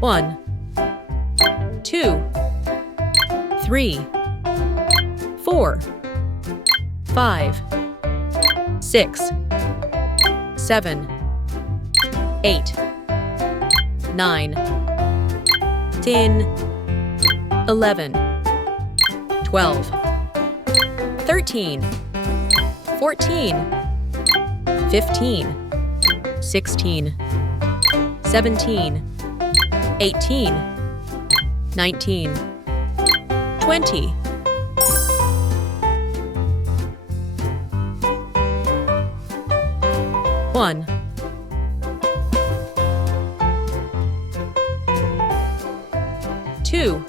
1, 2, 3, 4, 5, 6, 7, 8, 9, 10, 11, 12, 13, 14, 15, 16, 17, 18, 19, 20. 1, 2,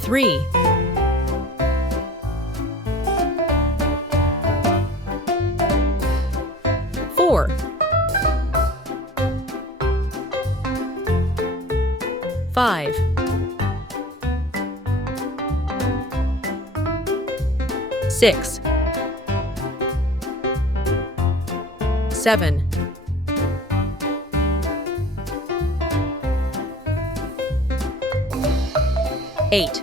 3, 4, 5, 6, 7, 8,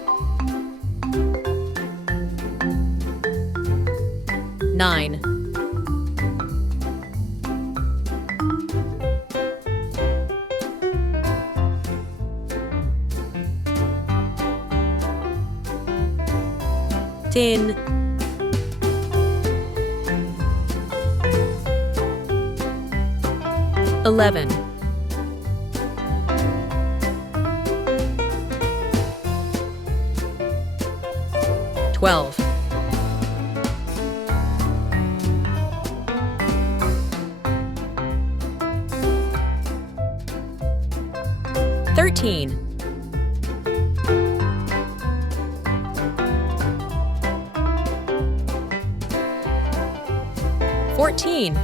9, 10, 11, 12, 13, 14,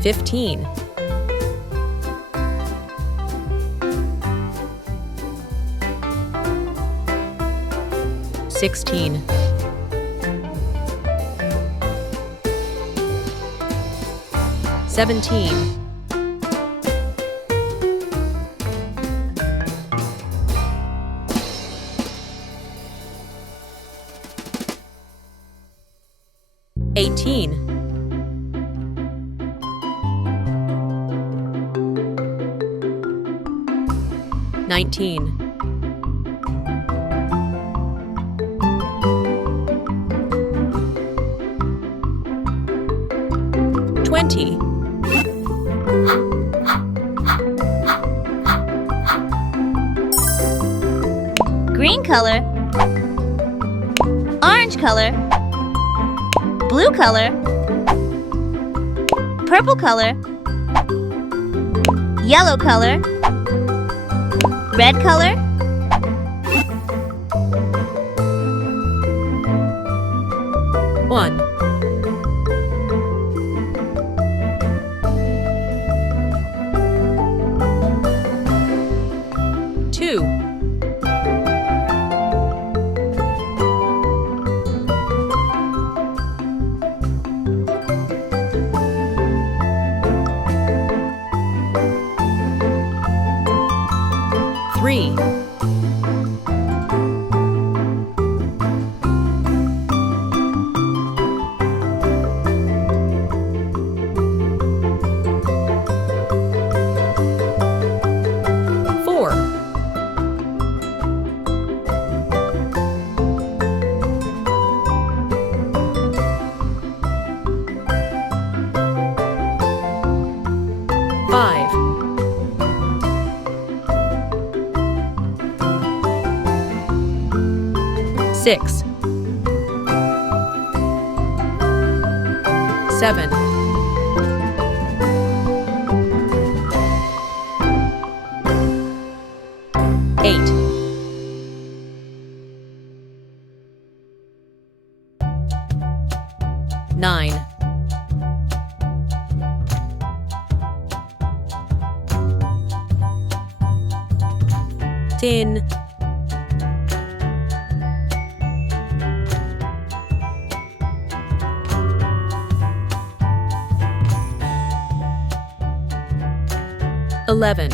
15, 16, 17, 18, 19, 20, green color, orange color, blue color, purple color, yellow color, red color, one, 2, 3, 4, 5, 6, 7, 8, 9, 10, 10, 11,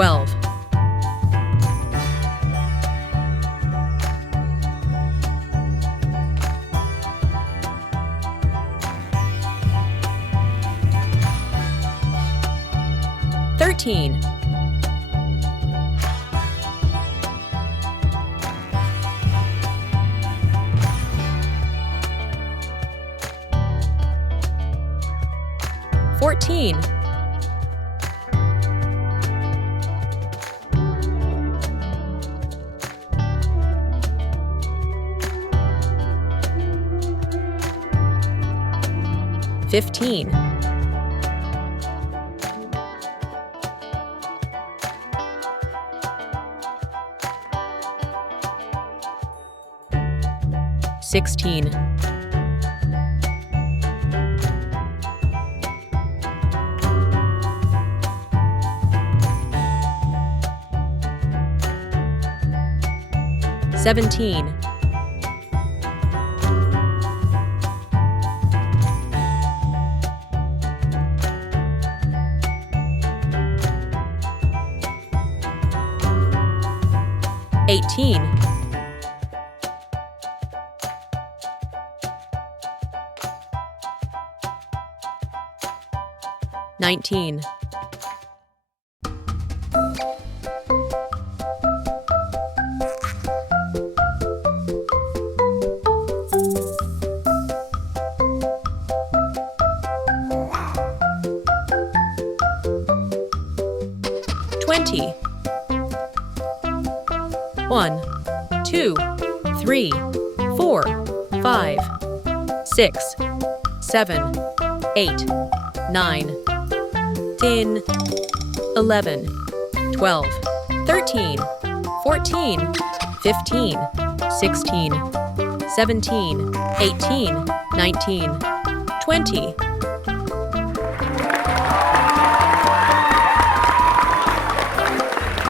12, 13, 14, 15, 16, 17, 18, 19, 20, 1, 2, 3, 4, 5, 6, 7, 8, 9, 10, 11, 12, 13, 14, 15, 16, 17, 18, 19, 20,